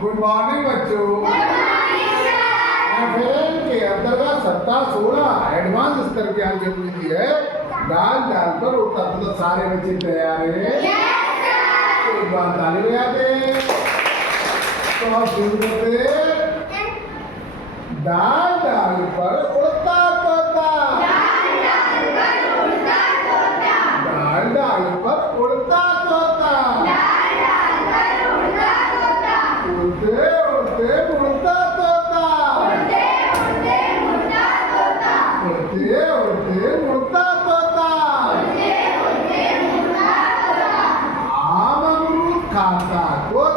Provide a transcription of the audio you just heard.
Good morning बच्चों। FM के अंतर्गत सप्ताह 16 एडवांस स्तर की अंक पूरी दी है। डाल डाल पर उड़ता मतलब सारे बच्चे तैयार हैं? एक बार ताली बजाते। तो हम शुरू करते। डाल डाल पर उड़ता तोता। डाल डाल पर उड़ता तोता। उड़ते उड़ते उड़ता तोता। उड़ते उड़ते उड़ता तोता। आम अमरूद खाता कोई